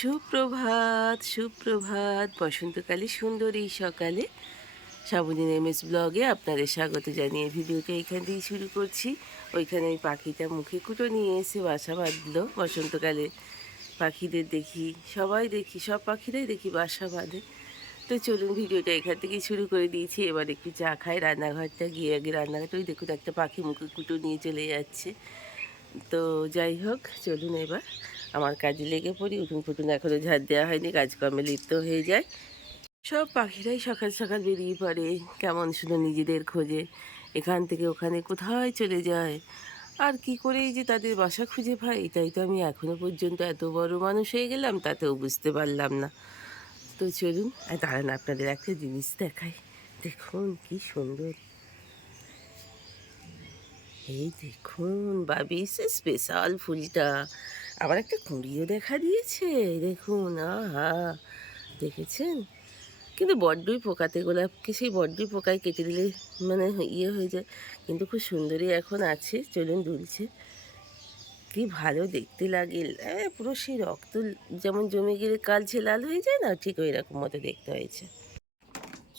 সুপ্রভাত সুপ্রভাত বসন্তকালে সুন্দর এই সকালে সাবুদিন এমএস ব্লগে আপনাদের স্বাগত জানিয়ে ভিডিওটা এখান থেকেই শুরু করছি। ওইখানে ওই পাখিটা মুখে কুটো নিয়ে এসে বাসা বাঁধলো। বসন্তকালে পাখিদের দেখি, সবাই দেখি, সব পাখিরাই দেখি বাসা বাঁধে। তো চলুন ভিডিওটা এখান থেকেই শুরু করে দিয়েছি। এবার একটু চা খাই, রান্নাঘরটা গিয়ে আগে রান্নাঘরটা ওই দেখুন একটা পাখি মুখে কুটো নিয়ে চলে যাচ্ছে। তো যাই হোক, চলুন এবার আমার কাজে লেগে পড়ি। উঠুন ফুটুন এখনও ঝাড় দেওয়া হয়নি, কাজকর্মে লিপ্ত হয়ে যায়। সব পাখিরাই সকাল সকাল বেরিয়ে পড়ে কেমন শুধু নিজেদের খোঁজে, এখান থেকে ওখানে কোথায় চলে যায়। আর কি করেই যে তাদের বাসা খুঁজে পাই, তাই তো আমি এখনো পর্যন্ত এত বড় মানুষ হয়ে গেলাম তাতেও বুঝতে পারলাম না। তো চলুন দাঁড়ান আপনাদের একটা জিনিস দেখাই। দেখুন কি সুন্দর, এই দেখুন বাবিস স্পেশাল ফুলটা। আবার একটা কুঁড়িও দেখা দিয়েছে, দেখুন। আহা, দেখেছেন? কিন্তু বড্ডই পোকাতে, গোলাপকে সেই বড্ডই পোকায় কেটে দিলে মানে হয়ে যায়। কিন্তু খুব সুন্দরই এখন আছে, চলুন দুলছে। কি ভালো দেখতে লাগে, পুরো সেই রক্ত যেমন জমে গেলে কালচে লাল হয়ে যায় না, ঠিক ওই রকম মতো দেখতে হয়েছে।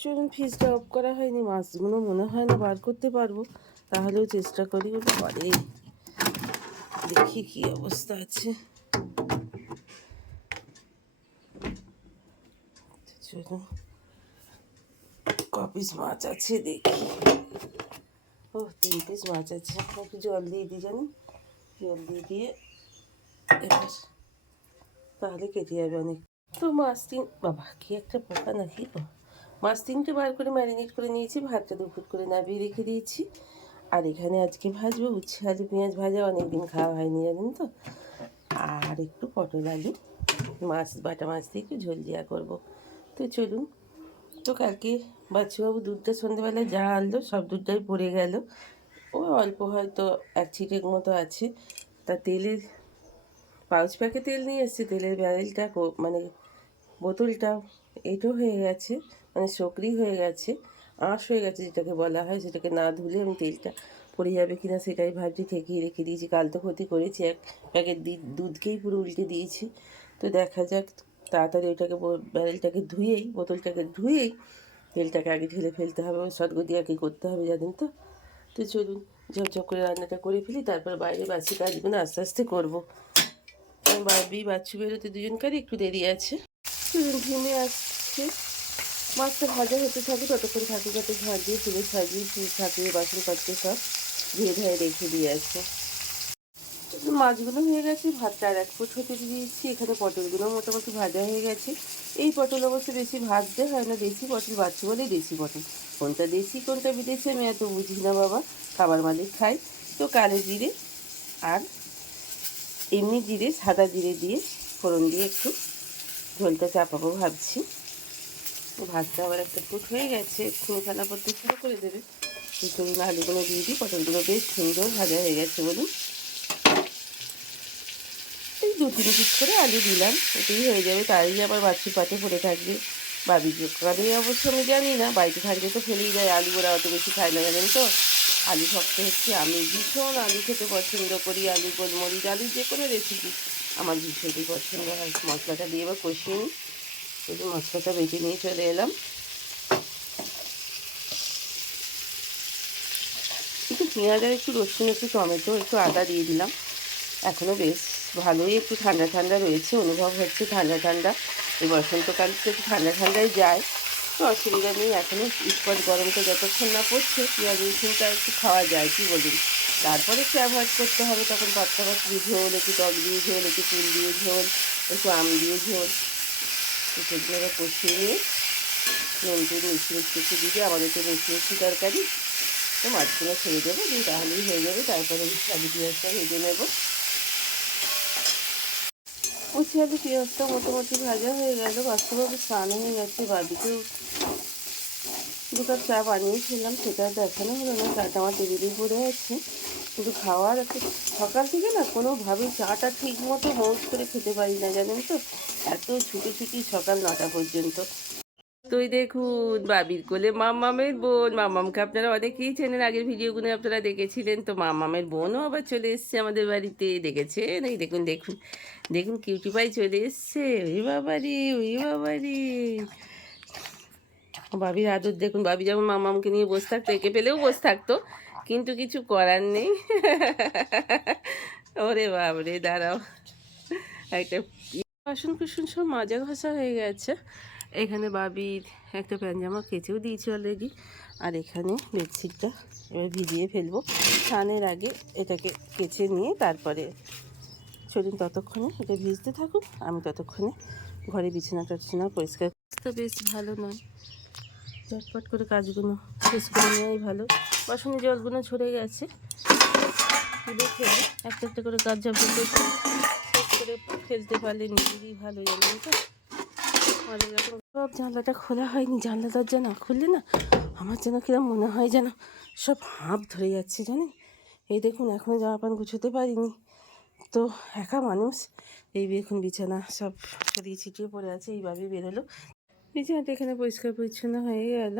চলুন ফ্রিজটা অফ করা হয়নি, মাছগুলো মনে হয় না বার করতে পারবো, তাহলেও চেষ্টা করি। পারে দেখি কি অবস্থা আছে। চলুন ক পিস মাছ আছে দেখি। ও 3 পিস মাছ আছে, একটু জল দিয়ে দিই, জানি জল দিয়ে দিয়ে এবার তাহলে কেটে যাবে অনেক। তো বাবা কি একটা পোকা নাকি গো। মাছ 3টে বার করে ম্যারিনেট করে নিয়েছি, ভাতটা 2 ফুট করে নাবিয়ে রেখে দিয়েছি। আর এখানে আজকে ভাজবো উচ্ছে আলু পেঁয়াজ ভাজা, অনেকদিন খাওয়া হয়নি জানেন তো। আর একটু পটল আলু বাটা মাছ দিয়ে একটু ঝোল দেওয়া করবো। তো চলুন। তো কালকে বাচ্চুবাবু দুধটা সন্ধ্যেবেলায় যা আনলো সব দুধটাই পড়ে গেল। ও অল্প হয়তো 1 ছিটেক মতো আছে। তা তেলের পাউচ প্যাকে তেল নিয়ে এসেছি, তেলের ব্যারেলটা মানে বোতলটা এঁটো হয়ে গেছে, মানে সকরি হয়ে গেছে, আঁশ হয়ে গেছে যেটাকে বলা হয়। সেটাকে না ধুলে আমি তেলটা পড়ে যাবে কিনা সেটাই ভাবছি, ঠেকিয়ে রেখে দিয়েছি। কাল তো ক্ষতি করেছি, 1 প্যাকেট দুধকেই পুরো উল্টে দিয়েছি। তো দেখা যাক, তাড়াতাড়ি ওইটাকে ব্যারেলটাকে ধুয়েই, বোতলটাকে ধুয়েই তেলটাকে আগে ঢেলে ফেলতে হবে, সদগদিয়াকে করতে হবে জানেন তো। তো চলুন ঝপঝপ করে রান্নাটা করে ফেলি, তারপর বাইরে বাসি কাজগুলো আস্তে আস্তে করবো। বাচ্চু বেরোতে দুজনকারই একটু দেরি আছে। চলুন ঘেমে আসছে, মাছটা ভাজা হতে থাকে, ততক্ষণ থাকে যাতে ঝাঁট দিয়ে তুলে সাজিয়ে ঠাকুরের বাসনপত্র সব ধুয়ে ধুয়ে রেখে দিয়ে আছে। মাছগুলো হয়ে গেছে, ভাতটা আর 1 ফুট হতে দিয়েছি। এখানে পটলগুলো মোটামুটি ভাজা হয়ে গেছে। এই পটল অবশ্য বেশি ভাজতে হয় না, দেশি পটল, বাচ্চু বলে দেশি পটল। কোনটা দেশি কোনটা বিদেশি আমি এত বুঝি না বাবা, খাবার মালিক খাই। তো কালো জিরে আর এমনি জিরে, সাদা জিরে দিয়ে ফোড়ন দিয়ে একটু ঝোলটা চাপাবো ভাবছি। ভাতটা আবার 1 ফুট হয়ে গেছে, এক্ষুনি খানা করতে শুরু করে দেবে। চলুন আলুগুলো দিয়ে দিই, পটলগুলো বেশ সুন্দর ভাজা হয়ে গেছে বলুন। এই 2-3 পিস করে আলু দিলাম, এতেই হয়ে যাবে। তাই আবার বাচ্চুর পাতে পড়ে থাকবে। বাবি কারণে অবশ্য আমি জানি না, বাড়িতে থাকলে তো ফেলেই যায় আলু, ওরা অত বেশি খায় না জানেন তো। আলু শক্ত হচ্ছে, আমি ভীষণ আলু খেতে পছন্দ করি। আলু গোলমরিচ আলুর যে কোনো রেসিপি আমার ভীষণই পছন্দ হয়। মশলাটা দিয়ে এবার কষিয়ে নিই। একটু মশলাটা বেটে নিয়ে চলে এলাম। একটু পেঁয়াজ আর একটু রসুন, একটু টমেটো, একটু আদা দিয়ে দিলাম। এখনও বেশ ভালোই একটু ঠান্ডা ঠান্ডা রয়েছে, অনুভব হচ্ছে ঠান্ডা ঠান্ডা। এই বসন্তকাল তো একটু ঠান্ডা ঠান্ডাই যায়, তো অসুবিধা নেই। এখনও স্পট গরমটা যতক্ষণ না পড়ছে পেঁয়াজ রসুনটা একটু খাওয়া যায়, কি বলুন। তারপরে একটু অ্যাভয়েড করতে হবে, তখন পাতলা পাতলি ঝোল, একটু টক দিয়ে ঝোল, একটু কুল দিয়ে ঝোল, একটু আম দিয়ে ঝোল। তো সেগুলো এবার কষিয়ে নিয়ে নুন টুন মিষ্টি মিষ্টি একটু দিয়ে, আমাদের তো মিষ্টি মিষ্টি তরকারি, তো মাছগুলো ছেড়ে দেবো, দিয়ে তাহলেই হয়ে যাবে। তারপরে আলু পেঁয়াজটা ভেজে নেবো। উচ্ছে আলু পেঁয়াজটা মোটামুটি ভাজা হয়ে গেল। বাচ্চাবাবু স্নান হয়ে গেছে, বাড়িতেও 2 কাপ চা বানিয়েছিলাম, সেটা দেখানো হলো না। চাটা আমার টেবিলেই পড়ে আছে, কিন্তু খাওয়ার একটা সকাল থেকে না কোনোভাবেই চাটা ঠিক মতো মৌজ করে খেতে পারি না জানেন তো। এত ছুটোছুটি সকাল 9টা পর্যন্ত। তো এই দেখুন বাবির কোলে মামামের বোন। মামামকে আপনারা অনেকেই চেনেন, আগের ভিডিওগুলো আপনারা দেখেছিলেন। তো মামামের বোনও আবার চলে এসছে আমাদের বাড়িতে, দেখেছেন? এই দেখুন দেখুন দেখুন কিউটি পাই চলে এসছে। ওই বাবারি, ওই বাবারি, বাবির আদর দেখুন। বাবি যেমন মামামকে নিয়ে বসে থাকতো, একে পেলেও বসে থাকতো, কিন্তু কিছু করার নেই। ওরে বাবরে, দাঁড়াও একটা বাসন কুসন সব মাজা ঘষা হয়ে গেছে। এখানে বাবির একটা প্যান্ট কেচেও দিয়েছি অলরেডি। আর এখানে বেডশিটটা এবার ভিজিয়ে ফেলবো। স্নানের আগে এটাকে কেচে নিয়ে তারপরে চলুন, ততক্ষণে এটা ভিজতে থাকুক, আমি ততক্ষণে ঘরে বিছানা টাছানা পরিষ্কার। তো বেশ ভালো নয়, চটপট করে কাজগুলো শেষ করে নেওয়াই ভালো। বাসনে জলগুলো ঝরে গেছে, তুলে ফেলে একটা একটা করে কাজ ঝাপড় করছি, শেষ করে ফেলতে পারলে নিজেরই ভালো, জানেন তো। আর এরকম সব জানলাটা খোলা হয়নি, জানলা দরজা না খুললে না আমার যেন কিরম মনে হয় যেন সব হাঁপ ধরে যাচ্ছে, জানেন। এই দেখুন এখনও জামা প্যান্ট গুছোতে পারিনি, তো একা মানুষ। এই দেখুন বিছানা সব ছড়িয়ে ছিটিয়ে পড়ে আছে, এইভাবে বেরোলো। বিছানাটা এখানে পরিষ্কার পরিচ্ছন্ন হয়ে গেল।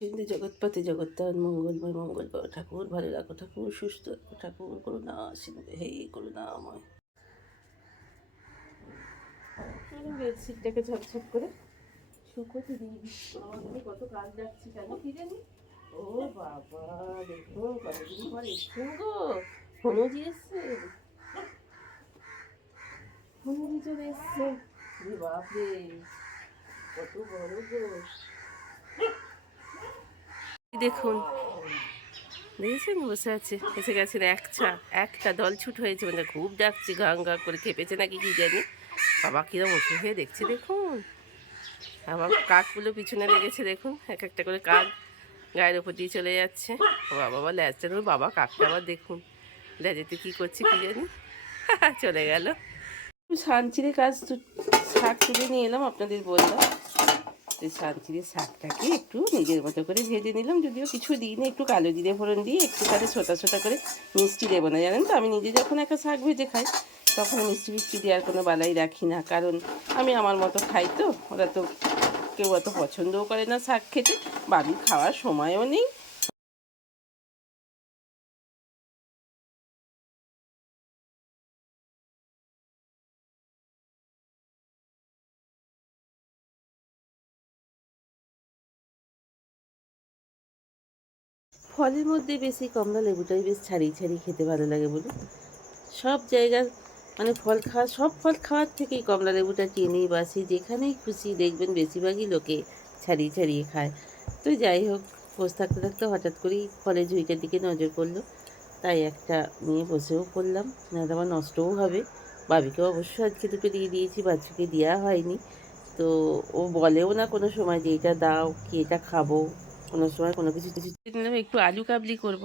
কিন্তু জগৎপতি জগত্তার মঙ্গলময় মঙ্গলবার ঠাকুর, ভালো রাখো ঠাকুর, সুস্থ রাখো ঠাকুর, করুণা সিন্ধু হে করুণাময়। বেডশিটটাকে ঝপঝপ করে শুকোতে দিয়ে দিচ্ছি। কত কাজ যাচ্ছে কেন কি জানি। ও বাবা, দেখুন কতদিন পর এসছেন গো, হনুজি এসছে, হনুজি চলে এসছে। বাপরে কত বড় গো, দেখুন দেখেছেন বসে আছে, এসে গেছেন। একটা দল ছুট হয়েছে, মানে খুব ডাকছে, গাঁ গাঁ করে খেপেছে নাকি কি জানি। বাবা কিরম উঠে হয়ে দেখছে দেখুন। আমার কাকগুলো পিছনে লেগেছে দেখুন, এক একটা করে কাক গায়ের ওপর দিয়ে চলে যাচ্ছে। বাবা ল্যাজটা ধরুন, বাবা কাকটা আবার দেখুন ল্যাজেতে কী করছে কি জানি, চলে গেল। সানচিরে শাক তুলে নিয়ে এলাম, আপনাদের বললাম। তো সানচিরের শাকটাকে একটু নিজের মতো করে ভেজে নিলাম, যদিও কিছু দিইনি, একটু কালো জিরে ফোড়ন দিয়ে একটুখানি ছোটা ছোটা করে। মিষ্টি দেবো না, জানেন তো, আমি নিজে যখন একটা শাক ভেজে খাই তখন মিষ্টি মিষ্টি দেওয়ার কোনো বালাই রাখি না, কারণ আমি আমার মতো খাই। তো ওরা তো কেউ অত পছন্দও করে না শাক খেতে, বাবির খাওয়ার সময়ও নেই। ফলের মধ্যে বেশি কমলা লেবুটাই বেশ ছাড়িয়ে ছাড়িয়ে খেতে ভালো লাগে বলুন। সব জায়গার মানে সব ফল খাওয়ার থেকেই কমলা লেবুটা টেনেই বাসি, যেখানেই খুশি দেখবেন বেশিরভাগই লোকে ছাড়িয়ে ছাড়িয়ে খায়। তো যাই হোক, বসে থাকতে থাকতে হঠাৎ করেই ফলের ঝুঁইটার দিকে নজর পড়লো, তাই একটা নিয়ে বসেও পড়লাম, না আমার নষ্টও হবে। বাবিকেও অবশ্য আজকে দুটো দিয়ে দিয়েছি, বাচ্চাকে দেওয়া হয়নি। তো ও বলেও না কোনো সময় যে এটা দাও কি এটা খাবো, কোনো সময় কোনো কিছু কিছু নিলাম। একটু আলু কাবলি করব,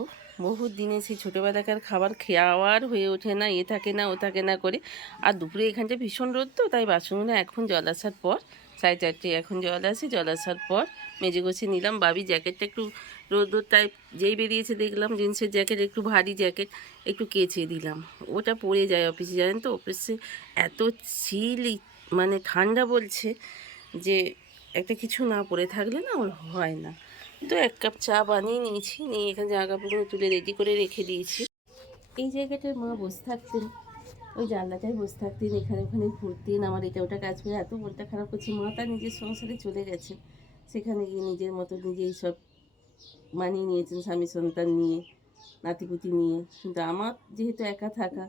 বহুত দিনে সেই ছোটোবেলাকার খাবার খাওয়ার হয়ে ওঠে না, এ থাকে না ও থাকে না করে। আর দুপুরে এখানটা ভীষণ রোদ, তো তাই বাসনগুলো এখন জল আসার পর 4:30 এখন জল আসে, জল আসার পর মেজে গোছে নিলাম। বাবি জ্যাকেটটা একটু রোদ টাইপ যেই বেরিয়েছে দেখলাম, জিন্সের জ্যাকেট, একটু ভারী জ্যাকেট, একটু কেচে দিলাম। ওটা পরে যায় অফিসে, জানেন তো, অফিসে এত চিল মানে ঠান্ডা বলছে যে একটা কিছু না পরে থাকলে না ওর হয় না। তো 1 কাপ চা বানিয়ে নিয়েছি, নিয়ে এখানে জামা কাপড়গুলো তুলে রেডি করে রেখে দিয়েছি। এই জায়গাটায় মা বসে থাকতেন, ওই জানলাটায় বসে থাকতেন, এখানে ওখানে ঘুরতেন, আমার এটা ওটা কাজ করে এত মনটা খারাপ করছে। মা তার নিজের সংসারে চলে গেছে, সেখানে গিয়ে নিজের মতো নিজেই সব মানিয়ে নিয়েছেন, স্বামী সন্তান নিয়ে, নাতিপুতি নিয়ে। কিন্তু আমার যেহেতু একা থাকা,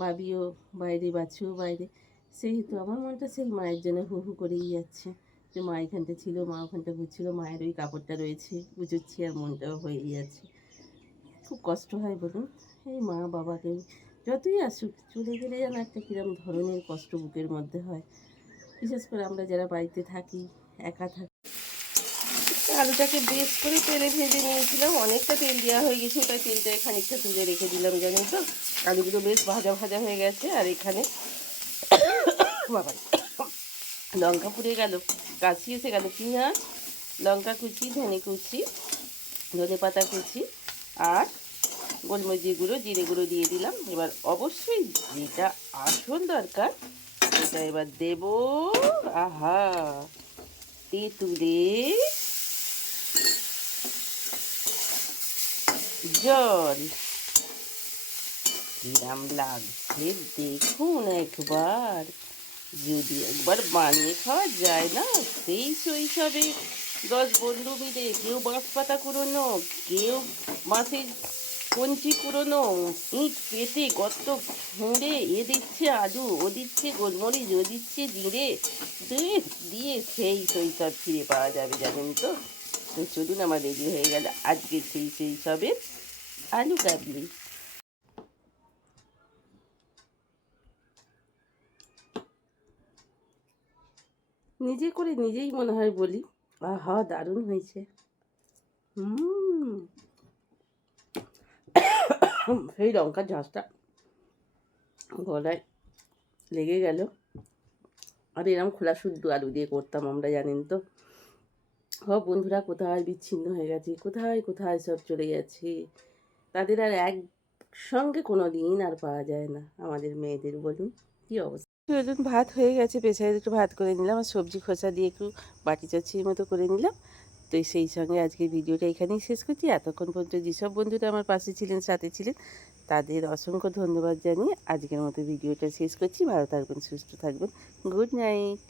বাবিও বাইরে, বাচ্চাও বাইরে, সেহেতু আমার মনটা সেই মায়ের জন্য হু হু করেই যাচ্ছে, যে মা এখানটা ছিল, মা ওখানটা ঘুরছিল, মায়ের ওই কাপড়টা রয়েছে গুছোচ্ছি, আর মনটাও হয়েই যাচ্ছে। খুব কষ্ট হয় বলুন, এই মা বাবাকে যতই আসুক চলে গেলে যেন একটা কিরম ধরনের কষ্ট বুকের মধ্যে হয়, বিশেষ করে আমরা যারা বাড়িতে থাকি, একা থাকি। আলুটাকে বেশ করে তেলে ভেজে নিয়েছিলাম, অনেকটা তেল দেওয়া হয়ে গেছে, তাই তেলটা খানিকটা তুলে রেখে দিলাম, জানেন তো। আলুগুলো বেশ ভাজা ভাজা হয়ে গেছে, আর এখানে বাবা লঙ্কা পুড়ে গেল, কাশি এসে গেল, পেঁয়াজ, লঙ্কা কুচি, ধনে কুচি, ধনে পাতা কুচি, আর গোলমরিচের গুঁড়ো, জিরে গুঁড়ো দিয়ে দিলাম। এবার অবশ্যই যেটা আসল দরকার, এটা এবার দেব। আহা, তেঁতুলের জল কিরাম লাগছে দেখুন একবার। যদি একবার বানিয়ে খাওয়া যায় না, সেই শৈশবে 10 বন্ধু মিলে কেউ বাঁশ পাতা কুড়োনো, কেউ বাঁশের কঞ্চি কুড়োনো, ইট পেতে গর্ত খুঁড়ে এ দিচ্ছে আলু, ও দিচ্ছে গোলমরিচ, ও দিচ্ছে জিরে দিয়ে সেই শৈশব ফিরে পাওয়া যাবে জানেন তো। তো চলুন, আমার রেডি হয়ে গেল আজকে সেই শৈশবের আলু কাবলি। নিজে করে নিজেই মনে হয় বলি, আহা দারুণ হয়েছে। সেই লঙ্কার ঝাঁসটা গলায় লেগে গেল। আর এরকম খোলা শুদ্ধ আলু দিয়ে করতাম আমরা জানেন তো। সব বন্ধুরা কোথায় বিচ্ছিন্ন হয়ে গেছে, কোথায় কোথায় সব চলে গেছে, তাদের আর একসঙ্গে কোনো দিন আর পাওয়া যায় না আমাদের মেয়েদের, বলুন কী অবস্থা। চলুন, ভাত হয়ে গেছে, প্রেসারে একটু ভাত করে নিলাম আর সবজি খোসা দিয়ে একটু বাটি চাচির মতো করে নিলাম। তো সেই সঙ্গে আজকের ভিডিওটা এখানেই শেষ করছি। এতক্ষণ পর্যন্ত যেসব বন্ধুরা আমার পাশে ছিলেন, সাথে ছিলেন, তাদের অসংখ্য ধন্যবাদ জানিয়ে আজকের মতো ভিডিওটা শেষ করছি। ভালো থাকবেন, সুস্থ থাকবেন, গুড নাইট।